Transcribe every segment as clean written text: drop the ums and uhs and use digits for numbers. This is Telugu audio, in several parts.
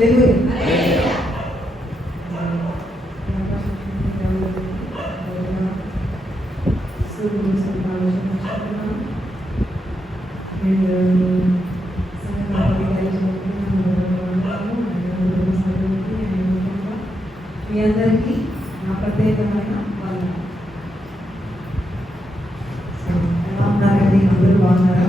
హల్లెలూయా. మీ అందరికీ నా ప్రత్యేకమైన వందనాలు. ఎలా ఉన్నారండి? అందరూ బాగున్నారా?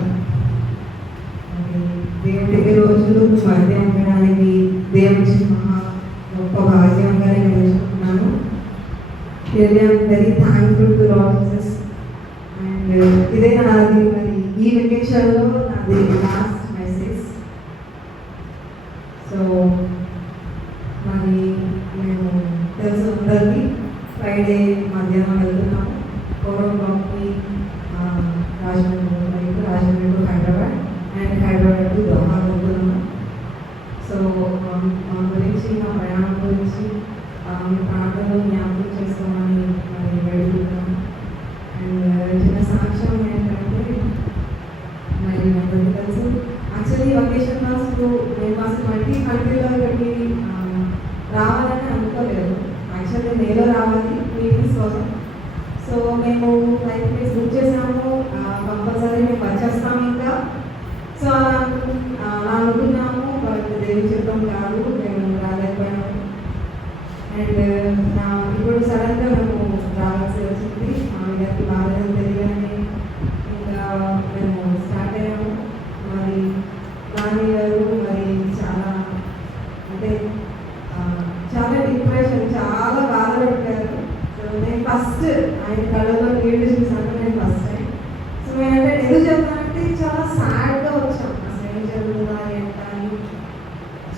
దేవుడికి రోజులు మధ్య ఉండడానికి దేవుడి మహా గొప్ప భాగ్యంగా నేను తెలుసుకుంటున్నాను. Really I'm very thankful to lord Jesus. And ఇదే నాది మరి ఈ వెకేషన్లో నాది లాస్ట్ మెసేజ్. సో మరి మేము తెలుసు అందరికీ ఫ్రైడే మధ్యాహ్నం వెళ్తున్నాము 4 o'clockకి Rajahmundry to Hyderabad and Hyderabad to Doha వెళ్తున్నాము. సో మా గురించి మా ప్రయాణం గురించి మీ ప్రాంతంలో జ్ఞాపకం చేసుకోమని మరి వేడుకుంటున్నాము. అండ్ చిన్న సాక్ష్యం ఏంటంటే మరి అందరికీ తెలుసు యాక్చువల్లీ వకేషన్ క్లాస్కు మేము అసలు మళ్ళీ కంట్రీలో ఇక్కడికి రావాలని అనుకోలేదు. యాక్చువల్లీ మేలో రావాలి మీటింగ్స్ కోసం. సో మేము ఫ్లైట్ ప్లేస్ బుక్ చేసాము. కంపల్సరీ మేము వచ్చేస్తాము ఇంకా. సో అలా అనుకున్నాము. బట్ దేవుడి చిత్తం కాదు, మేము రాలేకపోయాము. అండ్ ఇప్పుడు సడన్గా మేము రావాల్సి వచ్చింది. మా గారికి బాగాలేదని తెలియని ఇంకా మేము స్టార్ట్ అయ్యాము. మరి నాని గారు మరి చాలా అంటే చాలా డిప్రెషన్, చాలా బాధపడ్డారు. సో నేను ఫస్ట్ ఆయన కళ్ళలో నీళ్ళు చూసాను నేను ఫస్ట్ టైం. సో నేనంటే ఎందుకు చెప్తానంటే చాలా సాడ్గా వచ్చాము. అసలు ఏం జరుగుతుందా ఏంటా అని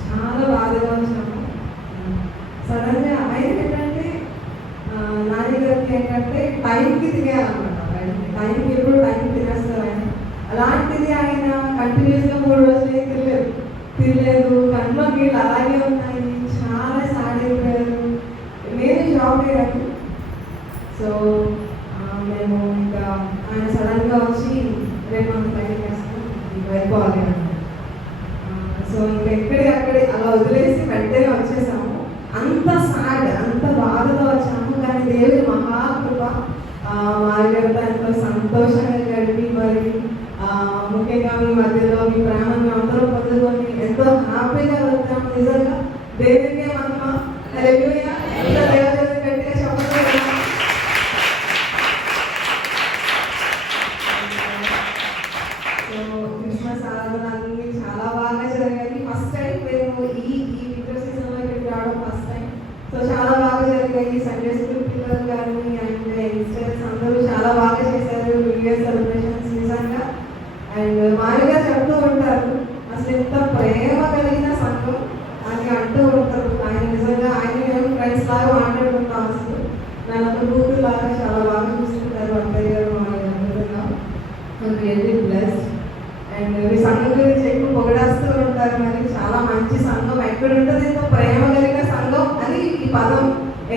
చాలా బాధగా వచ్చాము. సడన్గా ఆయన ఏంటంటే నాని గారికి ఏంటంటే టైంకి తినేయాలన్నమాట. టైంకి ఎప్పుడు టైంకి తినేస్తారు ఆయన. అలాంటిది ఆయన కంటిన్యూస్గా 3 రోజులు తినలేదు. కంట్లో నీళ్ళు అలాగే ఉన్నాయి. చాలా సాడ్ అయిపోయారు. నేను షాక్ అయ్యాను. సో మేము ఇంకా ఆయన సడన్గా వచ్చి రేపు మనం ఫ్లైట్ వేస్తాం ఇంకా వెళ్ళిపోవాలి అన్నారు. సో ఇంకా ఎక్కడికక్కడే అలా వదిలేసి వెంటనే వచ్చేసాము. అంత సాడ్, అంత బాధలో వచ్చాము. కానీ దేవుడి మహాకృప మారిగంతా ఎంతో సంతోషంగా గడిపి మరి ముఖ్యంగా మీ మధ్యలో మీ ప్రేమను అందరూ పొందుకొని ఎంతో హ్యాపీగా వెళ్తాము. నిజంగా దేవుడికే మహిమ. హల్లెలూయా. దేవుడికి గట్టిగా చెప్పండి. సో క్రిస్మస్ ఆరాధనలు చాలా బాగా జరిగాయి. ఫస్ట్ టైం మేము ఈ వింటర్ సీజన్లో ఇక్కడికి రావడం ఫస్ట్ టైం. సో చాలా బాగా జరిగాయి. సండే స్కూల్ పిల్లలు కానీ అండ్ యంగ్స్టర్స్ అందరూ చాలా బాగా చేశారు న్యూ ఇయర్ సెలబ్రేషన్స్ నిజంగా. అండ్ మామూలుగా చెప్తూ ఉంటారు అసలు ఎంత ప్రేమ కలిగిన సంఘం అని అంటూ ఉంటారు. ఆయన నిజంగా ఆయన మేము ఫ్రెండ్స్ లాగా మాట్లాడుకుంటాం. అసలు నన్ను ఒక కూతురు లాగా చాలా బాగా చూసుకుంటారు అత్తయ్య గారు మామూలుగా. Really blessed. అండ్ మీ సంఘం గురించి ఎక్కువ పొగడేస్తూ ఉంటారు. మరి చాలా మంచి సంఘం. ఎక్కడ ఉంటుంది ఇంత ప్రేమ కలిగిన సంఘం అని ఈ పదం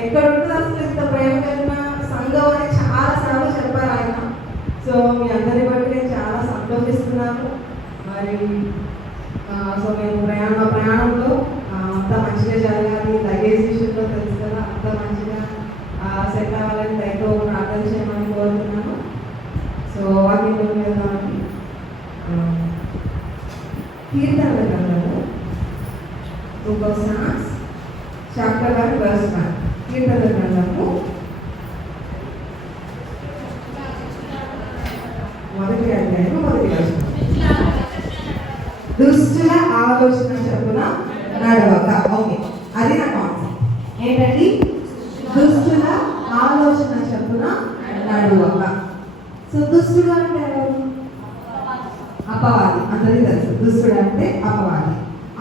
ఎక్కడ ఉంటుంది అసలు ఇంత ప్రేమ కలిగిన సంఘం అని చాలా సార్లు చెప్పారు ఆయన. సో మీ అందరి బట్టి నేను చాలా సంతోషిస్తున్నాను. మరి సో మేము ప్రయాణంలో అంతా మంచిగా జరగాలి. లగేజ్ విషయంలో తెలుసు కదా, అంతా మంచిగా సెట్ అవ్వాలని దయతో ప్రార్థన చేయమని కోరుతున్నాను. సో వాక్యంలో వెళ్దామని కీర్తనల గ్రంథము 2 Psalms chapter 1 verse 1. కీర్తనల గ్రంథము 1వ అధ్యాయము 1వ వచనం. దుష్టుల ఆలోచన చొప్పున నడవక. ఓకే, అది నా కాన్సెప్ట్. ఏంటండి? దుష్టుల ఆలోచన చొప్పున నడవక. సో దుష్టుడు అంటే ఎవరు? అపవాది. అందరికీ తెలుసు దుష్టుడు అంటే అపవాది.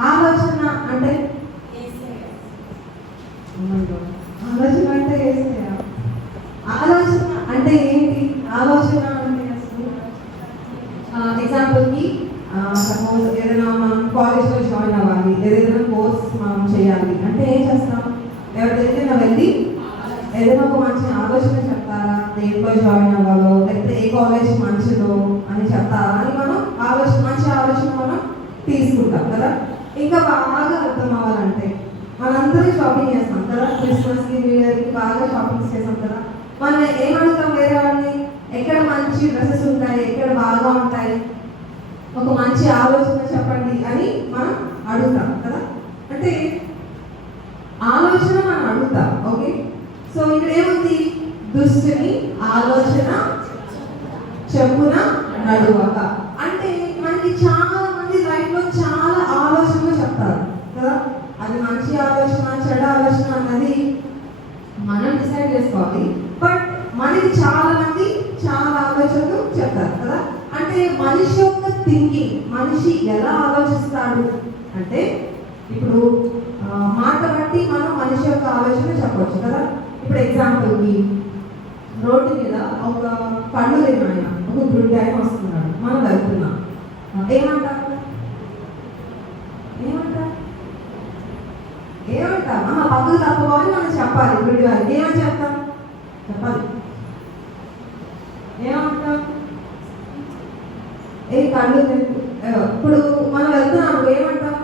ఆలోచన అంటే ఆలోచన అంటే ఆలోచన అంటే ఏంటి? ఆలోచన అంటే అసలు ఎగ్జాంపుల్కి సపోజ్ ఏదైనా మనం కాలేజ్లో జాయిన్ అవ్వాలి, ఏదైనా కోర్స్ మనం చేయాలి అంటే ఏం చేస్తాం? ఎవరి దగ్గర అర్థం అవ్వాలంటే మనందరూ షాపింగ్ చేస్తాం కదా, క్రిస్మస్కి న్యూ ఇయర్కి బాగా షాపింగ్ చేస్తాం కదా. మనం ఏమడుగుతాం వేరే వాళ్ళని, ఎక్కడ మంచి డ్రెస్సెస్ ఉంటాయి, ఎక్కడ బాగా ఉంటాయి, ఒక మంచి ఆలోచన చెప్పండి అని మనం అడుగుతాం కదా. అంటే ఆలోచన మనం అడుగుతాం. ఓకే, సో ఇక్కడ ఏముంది, దుష్టుని ఆలోచన చెప్పున నడువక. అంటే మనకి చాలా మంది లైఫ్లో చాలా ఆలోచనలు చెప్తారు కదా, అది మంచి ఆలోచన చెడు ఆలోచన అన్నది మనం డిసైడ్ చేసుకోవాలి. బట్ మనకి చాలా మంది చాలా ఆలోచనలు చెప్తారు కదా. అంటే మనిషి యొక్క థింకింగ్, మనిషి ఎలా ఆలోచిస్తాడు అంటే ఇప్పుడు మాట బట్టి మనం మనిషి యొక్క ఆలోచన చెప్పవచ్చు కదా. ఇప్పుడు ఎగ్జాంపుల్కి రోడ్డు మీద ఒక కళ్ళు లేని ఆయన, ఒక గుడ్డి ఆయన వస్తున్నాడు, మనం వెళ్తున్నాం, ఏమంటాం ఏమంటాం ఏమంటాం పక్కకు తప్పుకోవాలి మనం చెప్పాలి. గుడ్డి వారికి ఏమని చెప్తాం, చెప్పాలి, ఏమంటాం, ఏ కళ్ళు ఇప్పుడు మనం వెళ్తున్నాం ఏమంటాం,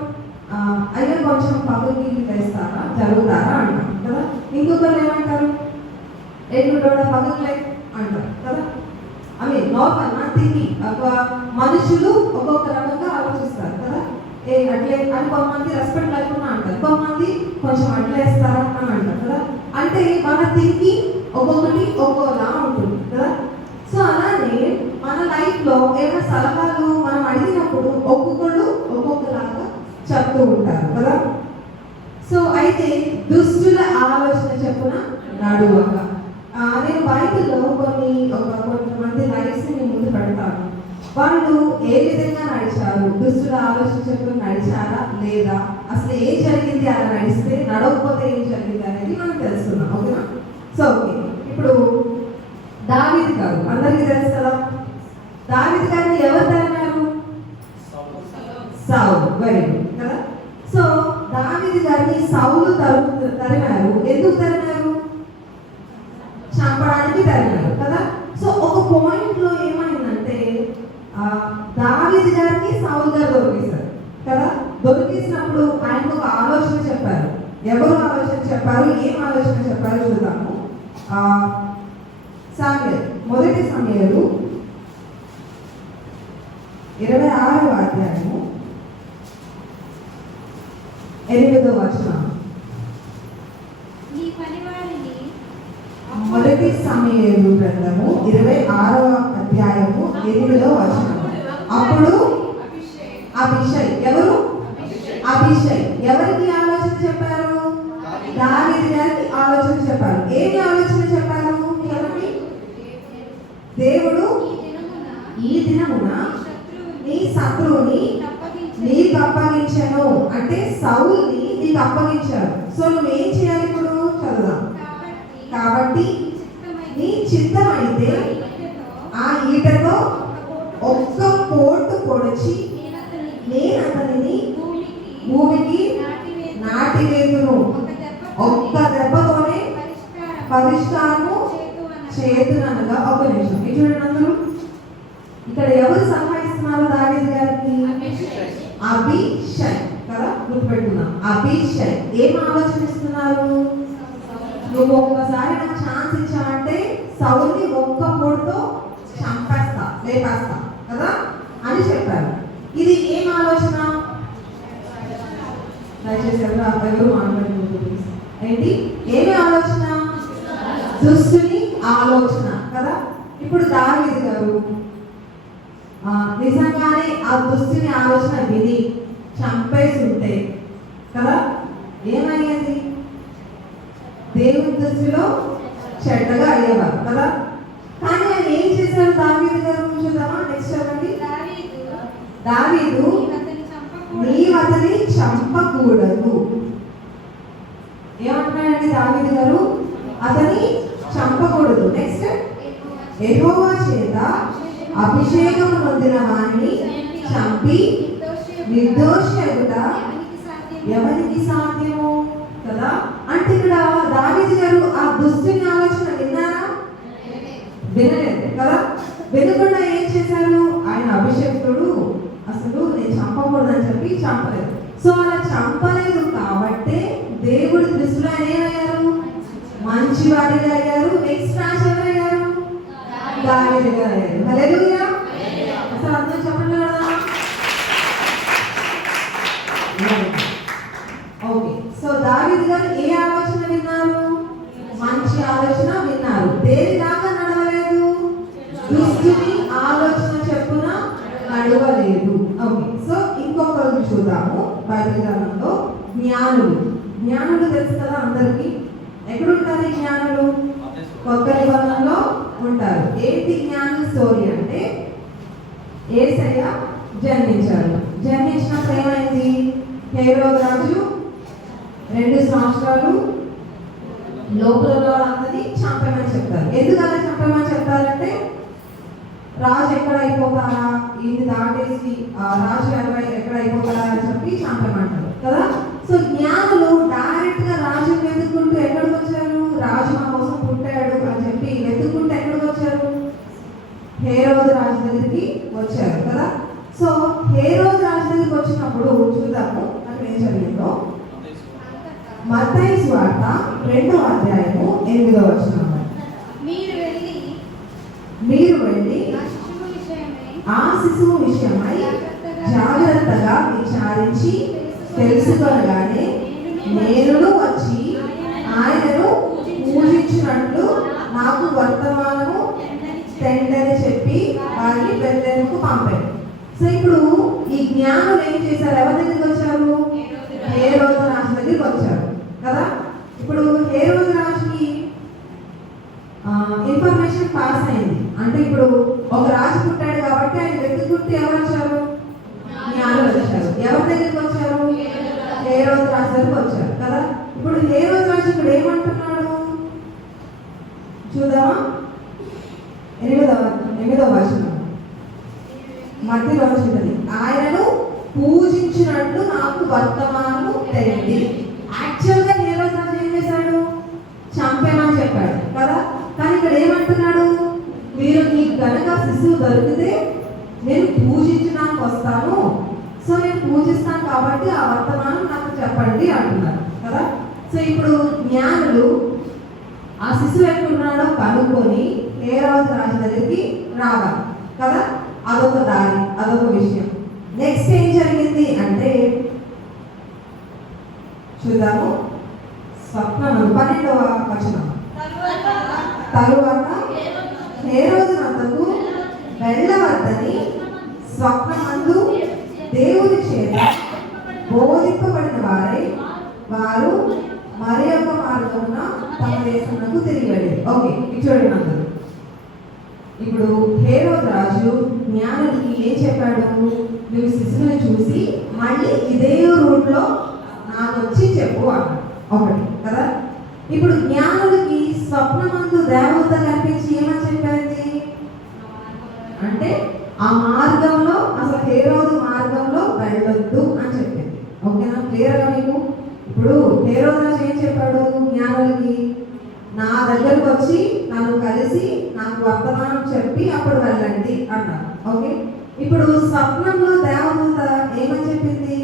అయ్యో కొంచెం పక్కకి వేస్తారా జరుగుతారా అంటాం కదా. ఇంకొకరు ఏమంటారు, ఏ గుడ్డోడ పక్కకి లే అంటారు కదా. అవి నార్మల్ మన థింకింగ్. ఒక మనుషులు ఒక్కొక్క రకంగా ఆలోచిస్తారు కదా. ఏ అట్లే అని కొంతమంది రెస్పెక్ట్ లేకుండా అంటారు, కొంతమంది కొంచెం అట్లేస్తారా అని అంటారు కదా. అంటే మన థింకింగ్ ఒక్కొక్కటి ఒక్కోలా ఉంటుంది కదా. సో అలానే మన లైఫ్లో ఏమైనా సలహాలు మనం అడిగినప్పుడు ఒక్కొక్కళ్ళు ఒక్కొక్కలాగా చెప్తూ ఉంటారు కదా. సో అయితే దుష్టుల ఆలోచన చెప్పున నడువక. నేను బైబిల్లో కొంతమంది లైఫ్స్ ని ముందు పెడతాను. వాళ్ళు ఏ విధంగా నడిచారు, దుష్టుల ఆలోచన చెప్పున నడిచారా లేదా, అసలు ఏం జరిగింది, అలా నడిస్తే నడవకపోతే ఏం జరిగింది అనేది మనం తెలుసుకున్నాం. ఓకేనా. సో ఓకే, ఇప్పుడు దావీదు గారు అందరికీ తెలుసు కదా. దావీదు గారిని ఎవరు తరిమారు, సౌలు. వెరీ గుడ్ కదా. సో దావీదు గారిని సౌలు తరిమారు. ఎందుకు తరిమారు, చంపడానికి తరిమారు కదా. సో ఒక పాయింట్ లో ఏమైందంటే దావీదు గారికి సౌలు గారు దొరికేశారు కదా. దొరికేసినప్పుడు ఆయనకు ఒక ఆలోచన చెప్పారు. ఎవరు ఆలోచన చెప్పారు, ఏం ఆలోచన చెప్పారు చూద్దాము. సమూయేలు, మొదటి సమూయేలు 26వ అధ్యాయము 8వ వచనం. మొదటి సమూయేలు గ్రంథము 26వ అధ్యాయము 8వ వచనం. అప్పుడు అభిషై, ఎవరు అభిషై ఎవరికి ఆలోచన చెప్పారు, దావీదు గారికి ఆలోచన చెప్పారు. ఏమి ఆలోచన చెప్పారు, దేవుడు ఈ దినమున నీ శత్రువుని నీకు అప్పగించను, అంటే సౌలుని నీకు అప్పగించారు. సో నువ్వేం చేయాలి ఇప్పుడు చదువుదాం. కాబట్టి నీ చిత్తమైతే ఆ ఈటతో ఒక్క పోటు పొడిచి నేను అతనిని భూమికి నాటివేతును, ఒక్క దెబ్బతోనే పరిష్కారము చేతునగా. ఒక నిమిషం చూడండి అందరూ, ఇక్కడ ఎవరు సహాయిస్తున్నారు దావీదు గారికి, అభిషై కదా, గుర్తుపెట్టుకున్నాం. అభిషై ఏం ఆలోచనిస్తున్నారు, నువ్వు ఒక్కసారి నాకు ఛాన్స్ ఇచ్చావంటే సౌలుని ఒక్క పోటుతో చంపేస్తా, లేపేస్తా కదా అని చెప్పారు. ఇది ఏం ఆలోచన, దయచేసి ఎవరు మాట్లాడుకుంటుంది ఏంటి, ఏమి ఆలోచన, దుష్టుని ఆలోచన కదా. ఇప్పుడు దావీదు గారు నిజంగానే ఆ దుష్టుని ఆలోచన విని చంపేసి ఉంటే కదా ఏమయ్యేది, దేవుని దృష్టిలో చెడ్డగా అయ్యేవారు కదా. కానీ ఆయన ఏం చేశారు దావీదు గారు, చూద్దామా నెక్స్ట్ చెప్పండి. దావీదు నీవు అతని చంపకూడదు. ఏమంటున్నాడండి దావీదు గారు, అతని చంపకూడదు. నెక్స్ట్, యెహోవా చేత అభిషేకం నొందిన వారిని చంపి నిర్దోషి అగుట ఎవరికి సాధ్యము కదా. అంటే ఇక్కడ దావీదు గారు ఆ దుష్టుని ఆలోచన విన్నారా, వినలేదు కదా. వినకుండా ఏం చేశారు, ఆయన అభిషేకుడు అసలు నేను చంపకూడదని చెప్పి చంపలేదు. సో అలా చంపలేదు కాబట్టే దేవుడి దృష్టిలో ఆయన ఏమయ్యారు? మంచివాడిగా అయ్యారు. నెక్స్ట్ రాజు ఎవరయ్యారు? దావీదు గారు అయ్యారు. హల్లెలూయా. అసలు అందరూ చెప్పండి కదా. ఓకే, సో దావీదు గారు ఏ ఆలోచన విన్నారు? మంచి ఆలోచన విన్నారు. దేనిలాగా నడవలేదు? దుష్టుని ఆలోచన చెప్పున నడవలేదు. ఓకే, సో ఇంకొకరు చూద్దాము బైబిల్ గ్రంథంలో. జ్ఞానులు. జ్ఞానులు తెలుసు కదా అందరికి. ఎక్కడ ఉంటారు ఈ జ్ఞానులు? కొత్త నిబంధనలో ఉంటారు. ఏంటి జ్ఞానుల స్టోరీ అంటే, యేసయ్య జన్మించారు. జన్మించినప్పుడు ఏమైంది? హేరోదు రాజు 2 సంవత్సరాలు లోపల వాళ్ళందరినీ చంపమని చెప్తారు. ఎందుకలా చంపమని చెప్తారంటే, రాజు ఎక్కడ అయిపోతారా, ఇది దాటేసి రాజు ఎక్కడ అయిపోతారా అని చెప్పి చంపమంటారు కదా. సో జ్ఞానులు డైరెక్ట్ గా రాజు వెతుక్కుంటూ ఎక్కడికి వచ్చారు? రాజు మా కోసం పుట్టాడు అని చెప్పి వెతుక్కుంటూ ఎక్కడికి వచ్చారు? హేరోదు రాజు దగ్గరికి వచ్చారు కదా. సో హేరోదు రాజు దగ్గరికి వచ్చినప్పుడు చూద్దాము అక్కడ ఏం జరిగిందో. మత్తయి సువార్త 2వ అధ్యాయము 8వ వచనం. మీరు వెళ్ళి ఆ శిశువు విషయమై జాగ్రత్తగా విచారించి తెలుసుకొనగానే నేను వచ్చి ఆయనను పూజించినట్లు నాకు వర్తమానము తెండని చెప్పి వారిని బెత్లెహేముకు పంపాడు. సో ఇప్పుడు ఈ జ్ఞానులు ఏం చేశారు? ఎవరి దగ్గరికి వచ్చారు? హేరోదు రాజు దగ్గరికి వచ్చారు కదా. ఇప్పుడు హేరోదు రాజుకి ఇన్ఫర్మేషన్ పాస్ అయింది. అంటే ఇప్పుడు ఒక రాజు పుట్టాడు కాబట్టి ఆయన వెతుక్కుంటూ ఎవరు వచ్చారు? జ్ఞానులు వచ్చారు. ఎవరి దగ్గరికి వచ్చారు? హేరోదు రాజు దగ్గరికి వచ్చారు కదా. ఇప్పుడు హేరోదు రాజు ఇప్పుడు ఏమంటున్నాడు చూద్దామా. 8వ వచనం మధ్యలో వచ్చింది. ఆయనను పూజించినట్లు నాకు వర్తమానము తెలియండి. యాక్చువల్గా హేరోదు రాజు ఏం చేశాడు? చంపేమని చెప్పాడు కదా. కానీ ఇక్కడ ఏమంటున్నాడు? మీరు మీకు కనుక శిశువు దొరికితే నేను పూజించడానికి వస్తాను, సో నేను పూజిస్తాను కాబట్టి ఆ వర్తమానం నాకు చెప్పండి అంటున్నారు కదా. సో ఇప్పుడు జ్ఞానులు ఆ శిశువు ఎక్కడున్నాడో కనుక్కొని హేరోదు రాజు దగ్గరికి రావాలి కదా. అదొక దారి, అదొక విషయం. నెక్స్ట్ ఏం జరిగింది అంటే చూద్దాము. స్వప్నము 12వ వచనం. తరువాత హేరోదు వద్దకు వెళ్ళవద్దని స్వప్నమందు దేవుని చేత బోధింపబడిన వారు మరి ఒక మార్గమున తమ దేశమునకు తిరిగి వెళ్ళారు. ఓకే, చూడండి అందరూ. ఇప్పుడు హేరోదు రాజు జ్ఞానులకి ఏం చెప్పాడు? నువ్వు శిశువుని చూసి మళ్ళీ ఇదే రూట్లో నాకు వచ్చి చెప్పు అన్నాడు. ఒకటి కదా. ఇప్పుడు జ్ఞానులకి స్వప్నమందు దేవత కనిపించి ఏమని చెప్పింది అంటే, ఆ మార్గంలో అసలు హేరోదు మార్గంలో వెళ్ళొద్దు అని చెప్పింది. ఓకేనా? క్లియర్గా మీకు? ఇప్పుడు హేరోదు రాజు ఏం చెప్పాడు జ్ఞానులకి? నా దగ్గరకు వచ్చి నన్ను కలిసి నాకు వర్తమానం చెప్పి అప్పుడు వెళ్ళండి అన్నారు. ఓకే, ఇప్పుడు స్వప్నంలో దేవదూత ఏమని చెప్పింది?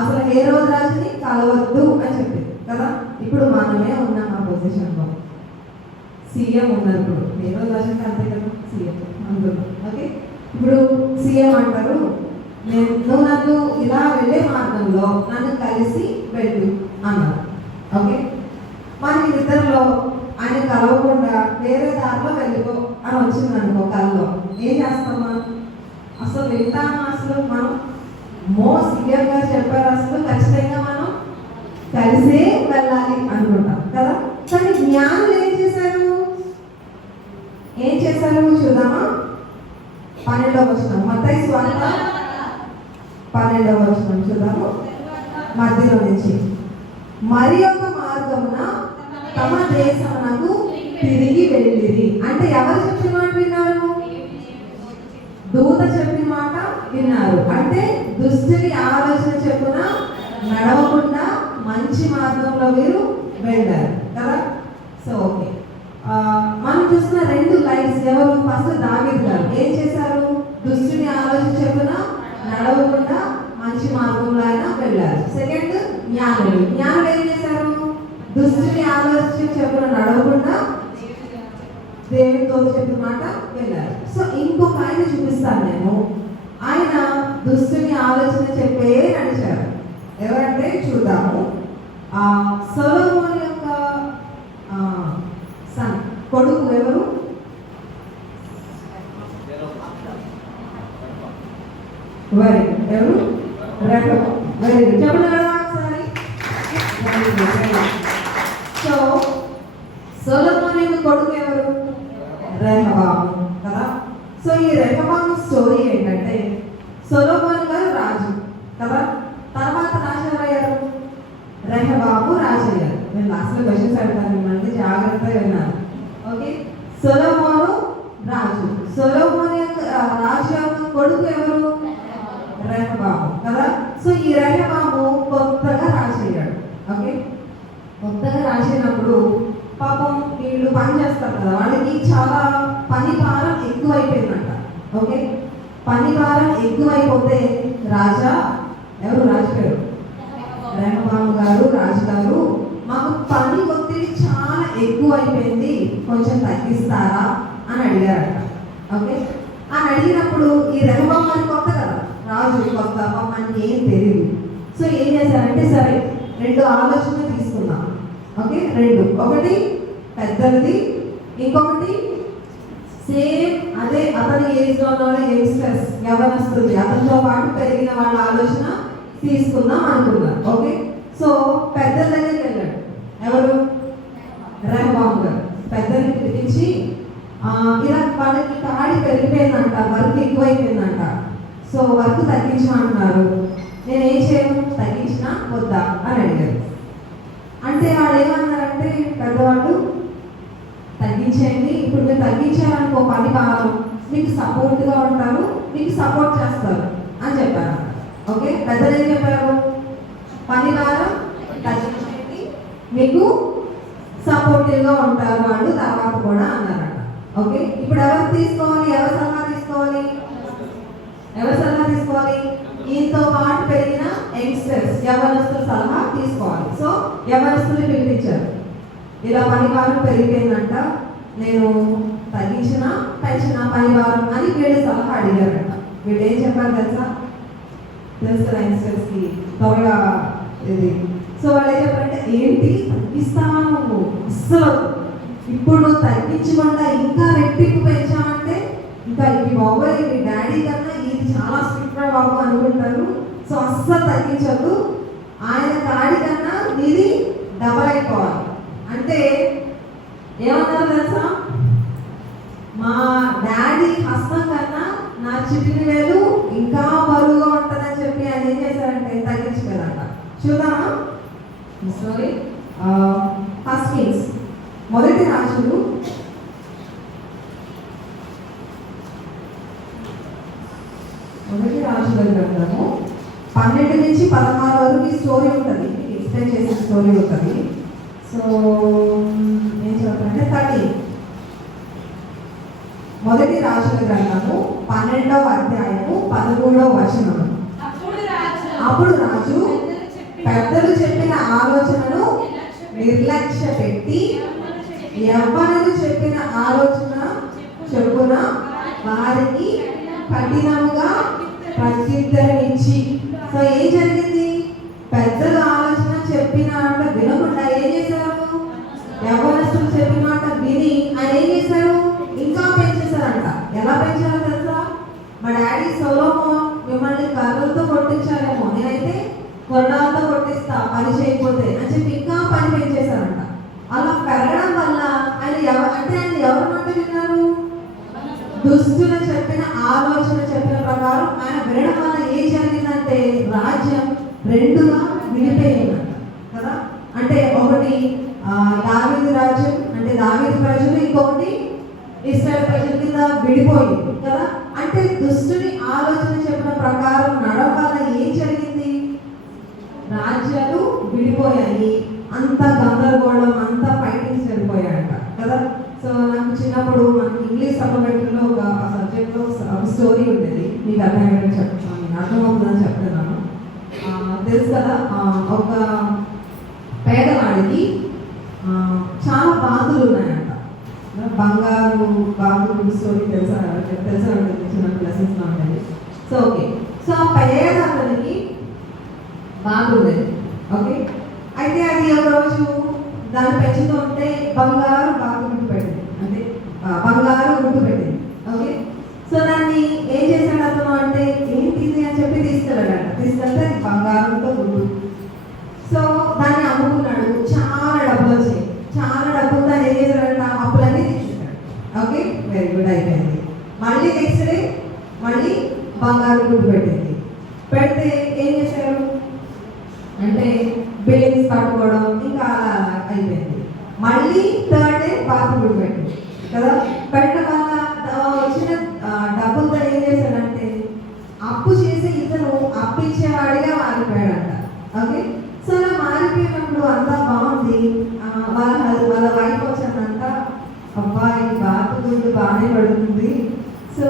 అసలు హేరోదు రాజుని కలవద్దు అని చెప్పింది కదా. ఇప్పుడు మనమే ఉన్నాం ఆ పొజిషన్లో. సీఎం ఉన్నారు. ఇప్పుడు హేరోదు రాజుకి అంతే కదా సీఎం అందరూ. ఓకే, ఇప్పుడు సీఎం అంటారు, నువ్వు నన్ను ఇలా వెళ్ళే మార్గంలో నన్ను కలిసి వెళ్ళు అన్నారు. ఓకే, మన ఇద్దరిలో ఆయన కలవకుండా వేరే దారిలో వెళ్ళిపో అని వచ్చింది అనుకో కల్లో, ఏం చేస్తామా? అసలు వింటామా? అసలు మనం సీఎం గారు చెప్పారు, అసలు ఖచ్చితంగా మనం కలిసే వెళ్ళాలి అనుకుంటాం కదా. కానీ జ్ఞానులు ఏం చేశారు చూద్దామా. 12వ వచనం మత్తయి సువార్త 12వ వచనం చూద్దాము మధ్యలో నుంచి. మరి ఒక మార్గమున తమ దేశమునకు తిరిగి వెళ్ళిరి. అంటే ఎవరు చెప్పిన మాట విన్నారు? దూత చెప్పిన మాట విన్నారు. అంటే దుష్టుని ఆలోచన చెప్పున నడవకుండా మంచి మార్గంలో వీరు వెళ్ళారు కదా. సో ఓకే, మనం చూసిన 2 లైన్స్ ఎవరు? ఫస్ట్ దావీదు గారు ఏం చేశారు? దుష్టుని ఆలోచన చెప్పున నడవకుండా మంచి మార్గంలో ఆయన వెళ్ళారు. సెకండ్ జ్ఞానులు. జ్ఞానులు ఏం చేశారు? దుష్టుని ఆలోచన చెప్పున నడవకుండా దేవునితో చెప్పిన మాట వెళ్ళారు. సో ఇంకొక ఆయన చూపిస్తాను నేను. ఆయన దుష్టుని ఆలోచన చెప్పే నడిచారు. ఎవరంటే చూద్దాము. సొలొమోను యొక్క సన్ కొడుకు ఎవరు? ఎవరు? రెహబాము. Very good. చెప్పండి ఒకసారి. సో సొలొమోను యొక్క కొడుకు ఎవరు? రెహబాము కదా. సో ఈ రెహబాము స్టోరీ ఏంటంటే, సొలొమోను గారు రాజు కదా, తర్వాత రాజు ఎవరయ్యారు? రెహబాము రాజు అయ్యారు. నేను లాస్ట్లో క్వశ్చన్స్ అడుగుతాను, మిమ్మల్ని జాగ్రత్తగా విన్నాను. ఓకే, సొలొమోను రాజు. సొలొమోను యొక్క రాజు యొక్క కొడుకు ఎవరు? రెహబాము కదా. సో ఈ రెహబాము కొత్తగా రాజు అయ్యాడు. ఓకే, కొత్తగా రాసినప్పుడు పాపం వీళ్ళు పని చేస్తారు కదా, వాళ్ళకి చాలా పని భారం ఎక్కువైపోయిందంట. ఓకే, పని భారం ఎక్కువైపోతే రాజా, ఎవరు రాజు పేరు? రెహబాము గారు, రాజు గారు, మాకు పని ఒత్తిడి చాలా ఎక్కువైపోయింది, కొంచెం తగ్గిస్తారా అని అడిగారట. ఓకే, అని అడిగినప్పుడు ఈ రెహబాము గారు కొత్త కదా, రాజు కొత్త, మనకి ఏం తెలియదు. సో ఏం చేశారంటే, సరే 2 ఆలోచనలు తీసుకుందాం. ఓకే, 2. ఒకటి పెద్దది, ఇంకొకటి సేమ్ అదే అతని ఏజ్లో ఉన్న యంగ్స్టర్స్, యవనస్తులు, అతనితో పాటు పెరిగిన వాళ్ళ ఆలోచన తీసుకుందాం అనుకున్నారు. ఓకే, సో పెద్ద దగ్గరికి వెళ్ళాడు. ఎవరు? రెహబాము గారు. పెద్దని పిలిపించి ఇలా వాళ్ళకి కాడి పెరిగిపోయిందంట, వర్క్ ఎక్కువైపోయిందంట, సో వర్క్ తగ్గించమంటున్నారు, నేనేం చేయను, తగ్గించినా వద్దా అని అడిగారు. అంటే వాళ్ళు ఏమన్నారంటే, పెద్దవాళ్ళు తగ్గించేయండి, ఇప్పుడు మీరు తగ్గించారనుకో పని భారం, మీకు సపోర్ట్గా ఉంటారు, మీకు సపోర్ట్ చేస్తారు అని చెప్పారు. ఓకే, పెద్దలు ఏం చెప్పారు? పని భారం తగ్గించేయండి, మీకు సపోర్టివ్గా ఉంటారు వాళ్ళు తర్వాత కూడా అన్నారట. ఓకే, ఇప్పుడు ఎవరు తీసుకోవాలి? ఎవరు సలహా తీసుకోవాలి? ఎవరు సలహా తీసుకోవాలి? ఈయనతో పాటు పెరిగిన యంగ్స్టర్స్, యవనస్తుల సలహా తీసుకోవాలి. సో యవనస్తులు పిలిపించారు. ఇలా పని భారం పెరిగిపోయిందంట, నేను తగ్గించిన పెంచిన పని భారం అని వీళ్ళు సలహా అడిగారంట. వీళ్ళు ఏం చెప్పారు తెలుసా? తెలుసు యంగ్స్టర్స్కి త్వరగా ఇది. సో వాళ్ళు ఏం చెప్పారంటే, ఏంటి తగ్గిస్తాను, అస్సలు ఇప్పుడు తగ్గించకుండా ఇంకా రెట్టింపు పెంచామంటే ఇంకా ఇది బాబోయ్, మీ డాడీ కన్నా ఇది చాలా స్ట్రిక్ట్ బాబు అనుకుంటారు, సో అస్సలు తగ్గించదు, ఆయన కాడి కన్నా ఇది డబల్ అయిపోవాలి అంటే ఏమన్నారు తెలుసా? మా డాడీ హస్తం కన్నా నా చిటిని వేలు ఇంకా బరువుగా ఉంటుందని చెప్పి ఆయన ఏం చేశారంటే తగ్గించుకోవాలంట. చూద్దామా స్టోరీ? ఫస్ట్ కింగ్స్, మొదటి రాజులు 12 నుంచి 16 వరకు ఈ స్టోరీ ఉంటుంది, ఎక్స్ప్లెయిన్ చేసే స్టోరీ ఉంటుంది. సో ఏం చెప్తానంటే 13 మొదటి రాజుల గ్రంథము 12వ అధ్యాయము 13వ వచనము. అప్పుడు రాజు పెద్దలు చెప్పిన ఆలోచనను నిర్లక్ష్య పెట్టి యవ్వనులు చెప్పిన ఆలోచన చెప్పున వారికి కఠినముగా ప్రత్యుత్తరమిచ్చి. సో ఏం జరిగింది? పెద్దల ఆలోచన చెప్పిన మాట వినకుండా ఏం చేశారు? యవ్వనస్తులు చెప్పిన మాట విని ఆయన ఏం చేశారు? ఇంకా పెంచేశారంట. ఎలా పెంచారో తెలుసా? మా డాడీ సొలొమోన్ మిమ్మల్ని కర్రలతో కొట్టించారేమో, నేనైతే కొరడాలతో కొట్టిస్తా పని చేయకపోతే అని చెప్పి ఇంకా పని పెంచేశారంట. అలా పెరగడం వల్ల ఆయన ఆయన ఎవరి మాట విన్నారు? దుస్తులు చెప్పిన ఆలోచన చెప్పిన ప్రకారం ఆయన వినడం వల్ల ఏం జరిగిందంటే రాజ్యం 2గా విడిపోయిందంట కదా. అంటే ఒకటి దావీదు రాజ్యం, అంటే దావీదు ప్రజలు, ఇంకొకటి ఇశ్రాయేలు ప్రజల కింద విడిపోయింది కదా. అంటే దుష్టుని ఆలోచన చెప్పిన ప్రకారం నడవడం వల్ల ఏం జరిగింది? రాజ్యాలు విడిపోయాయి, అంత గందరగోళం, అంత ఫైటింగ్స్ వెళ్ళిపోయాయంట కదా. సో నాకు చిన్నప్పుడు మనకి ఇంగ్లీష్ సబ్జెక్టులో ఒక సబ్జెక్ట్లో స్టోరీ ఉండేది, మీకు అర్థమవుతుందని చెప్తున్నాను, అర్థమవుతుందని చెప్తున్నాను. తెలుసు కదా, ఒక పేదవాడికి చాలా బాధలు ఉన్నాయంట. బంగారు బాబు స్టోరీ తెలుసా చిన్నప్పుడు లెసన్స్లో ఉంటుంది. సో ఓకే, సో ఆ పేద అతనికి బాధ ఉండేది. ఓకే, అయితే అది ఒకరోజు దాన్ని పెంచుతూ ఉంటే బంగారు బాగా గుర్తు పెట్టింది, అంటే బంగారు గుర్తు పెట్టింది. ఓకే, సో దాన్ని ఏం చేశాడు అతను అంటే ఏంటిది అని చెప్పి తీసుకెళ్ళాడంట. తీసుకెళ్తే బంగారంతో గుర్తు. సో దాన్ని అమ్ముకున్నాడు, చాలా డబ్బులు వచ్చాయి. చాలా డబ్బులు దాన్ని ఏం చేశాడంట, అప్పులన్నీ తీసుకుంటాడు. ఓకే, వెరీ గుడ్, అయిపోయింది. మళ్ళీ నెక్స్ట్ డే మళ్ళీ బంగారు గుర్తు పెట్టింది. పెడితే ఏం చేశారు అంటే బిల్డింగ్స్ కట్టుకోవడం, ఇంకా అలా అయిపోయింది. మళ్ళీ థర్డ్ డే బాత్రూమ్ గుర్తు పెట్టింది కదా. పెట్టడం వల్ల వచ్చిన డబ్బులతో ఏం చేశాడంటే అప్పు చేసి ఇతను అప్పిచ్చేవాడిగా మారిపోయాడంట. ఓకే, సో అలా మారిపోయినప్పుడు అంతా బాగుంది. వాళ్ళ వైఫ్ వచ్చానంట, అబ్బాయి బాత్రూమ్ బాగానే పడుతుంది, సో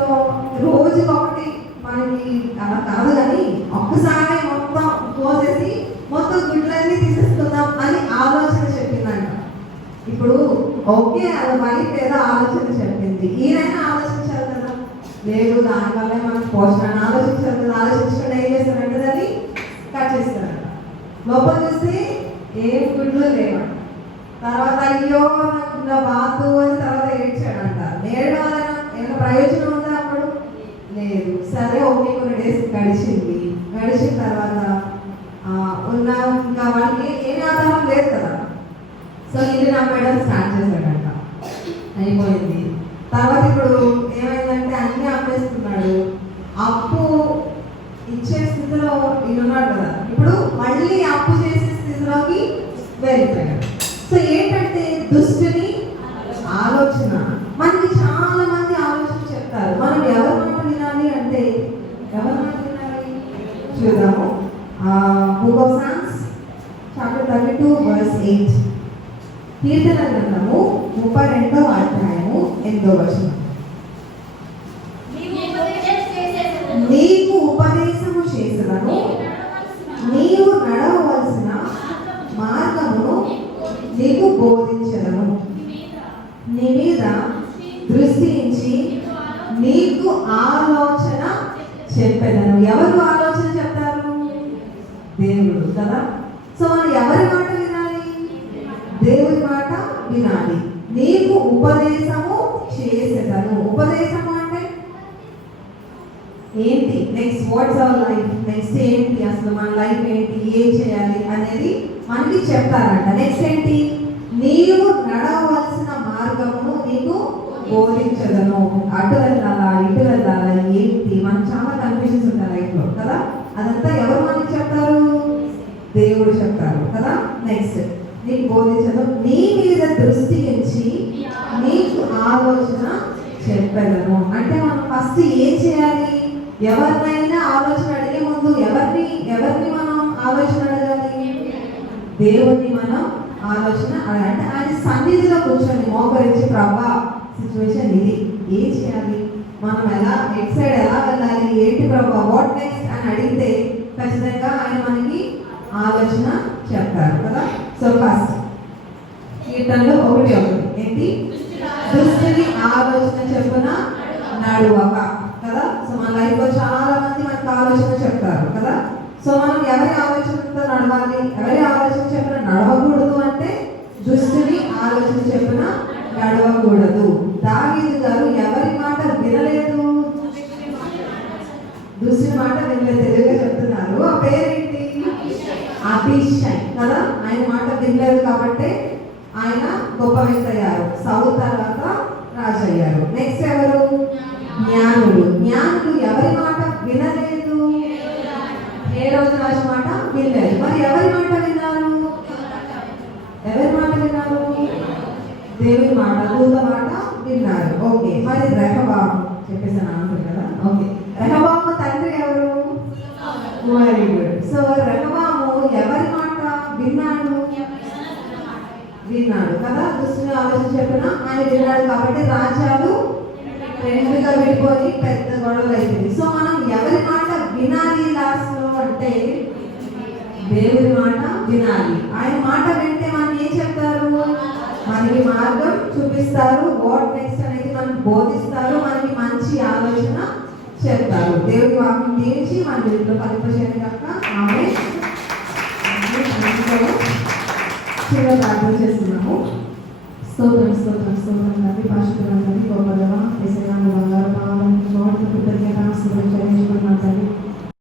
రోజుకొకటి మనకి అలా కాదు కానీ ఒక్కసారి మొత్తం పోసేసి మొత్తం గుడ్లన్నీ తీసేసుకుందాం అని ఆలోచన చెప్పిందంట. ఇప్పుడు ఓకే, అది వైఫ్ ఏదో ఆలోచన చెప్పింది, ఈయనైనా ఆలోచించాలి కదా. లేదు, దానివల్లే మనకు పోషణ ఆలోచించాలి కదా. ఆలోచించకుండా ఏం చేస్తారంటే దాన్ని కట్ చేస్తారంట. లోపల చూస్తే ఏం గుడ్లు లేవంట. తర్వాత అయ్యో నా బాతు అని తర్వాత ఏడ్చాడంట. నేడు ఏమైనా ప్రయోజనం ఉందా అప్పుడు? లేదు. సరే ఓకే, కొన్ని డేస్ గడిచింది. గడిచిన తర్వాత ఉన్న ఇంకా వాళ్ళకి ఏమి ఆధారం లేదు కదా. సో ఇల్లు నమ్మడం స్టార్ట్ చేశాడంట. అయిపోయింది. తర్వాత ఇప్పుడు ఏమైందంటే అన్నీ అమ్మేస్తున్నాడు. అప్పు ఇచ్చే స్థితిలో ఉన్నాడు కదా. ఇప్పుడు మళ్ళీ అప్పు చేసే స్థితిలోకి వెళ్ళిపోయాడు. సో ఏంటంటే దుష్టుని ఆలోచన. మనకి చాలా మంది ఆలోచన చెప్తారు. మనం ఎవరి మాట వినాలి అంటే ఎవరి మాట వినాలి చూద్దాము. Book of songs chapter 32 verse 8. కీర్తన గ్రంథము 32వ అధ్యాయము 8వ వచనం. నీకు ఉపదేశము చేసేదను, నీవు నడవవలసిన మార్గమును నీకు బోధించదను, నీ మీద దృష్టి ఉంచి నీకు ఆలోచన చెప్పేదను. ఎవరు ఆలోచన చెప్తారు? దేవుడు కదా. సో మనం ఎవరి మాట వినాలి? దేవుడి మాట వినాలి. నీకు ఉపదేశము చేసేదను. ఉపదేశము అంటే ఏంటి? Next what's our life, next ఏంటి, అసలు మన లైఫ్ ఏంటి, ఏం చేయాలి అనేది మనకి చెప్తారంట. నెక్స్ట్ ఏంటి? నీవు నడవలసిన మార్గమును నీకు బోధించదను. అటు వెళ్ళాలా, ఇటు వెళ్ళాలా, ఏంటి, మనకు చాలా కన్ఫ్యూజన్స్ ఉంటాయి లైఫ్లో కదా. అదంతా ఎవరు మనకి చెప్తారు? దేవుడు చెప్తారు కదా. నెక్స్ట్ నీకు బోధించదు, నీ మీద దృష్టి ఉంచి నీకు ఆలోచన చెప్పేదను. అంటే మనం ఫస్ట్ ఏం చేయాలి? ఎవరినైనా ఆలోచన అడిగే ముందు ఎవరిని మనం ఆలోచన అడగాలి? దేవుడిని మనం ఆలోచన అడగాలి. అంటే ఆయన సన్నిధిలో కూర్చొని మోకరించి, ప్రభా సిచ్యువేషన్ ఇది, ఏం చేయాలి, మనం ఎలా ఎట్ సైడ్ ఎలా వెళ్ళాలి, ఏంటి ప్రభా, వాట్ నెక్స్ట్ అని అడిగితే ఖచ్చితంగా ఆయన మనకి ఆలోచన చెప్తారు కదా. సో ఫస్ట్ కీర్తనలో 1:1 ఏంటి? దుష్టుని ఆలోచన చెప్పున నడువక కదా. సో మన లైఫ్ లో చాలా మంది మనకు ఆలోచన చెప్తారు కదా. సో మనం ఎవరి ఆలోచనతో నడవాలి, ఎవరి ఆలోచన చెప్పున నడవకూడదు అంటే దుష్టుని ఆలోచన చెప్పున నడవకూడదు. దావీదు గారు ఎవరి మాట వినలేదు? దుష్టుని మాట వినలేదు. తెలుగుగా చెప్తున్నారు. ఆ పేరేంటి? అభిషై కదా. ఆయన మాట వినలేదు కాబట్టి ఆయన గొప్ప వ్యక్తి అయ్యారు. సౌలు తర్వాత రాజు అయ్యారు. నెక్స్ట్ ఎవరు? జ్ఞానులు. జ్ఞానులు ఎవరి మాట వినలేదు? హేరోదు రాజు మాట వినలేదు. మరి ఎవరి మాట విన్నారు? ఎవరి మాట విన్నారు? దేవుని మాట, దూత మాట విన్నారు. ఓకే, మరి రెహబాము చెప్పేసాను ఆన్సర్ కదా. ఓకే, రెహబాము తండ్రి ఎవరు? Very good. సో రెహబాము ఎవరి మాట విన్నాడు? విన్నాడు కదా. దుష్టుని ఆలోచన చెప్పిన ఆయన విన్నాడు కాబట్టి రాజ్యాలు రెండుగా విడిపోయి పెద్ద గొడవలు అయిపోయింది. సో మనం ఎవరి మాట వినాలి లాస్ట్ లో అంటే దేవుని మాట వినాలి. ఆయన మాట వింటే మనకి ఏం చెప్తారు? మనకి మార్గం చూపిస్తారు. వాట్ నెక్స్ట్ అనేది మనకు బోధిస్తారు. మనకి మంచి ఆలోచన చెప్తారు. దేవుడి వాక్యం తీర్చి మన వీటిలో ఫలింపజేయడం కనుక ఆమె చిన్న ప్రార్థన చేస్తున్నాము. స్తోత్రం స్తోత్రం స్తోత్రం తండ్రి, పరిశుద్ధుల తండ్రి, గొప్ప దేవ, యేసయ్య బంగారు పాదాలకు కృతజ్ఞతాస్తుతులు చెల్లించుకుంటున్నాము.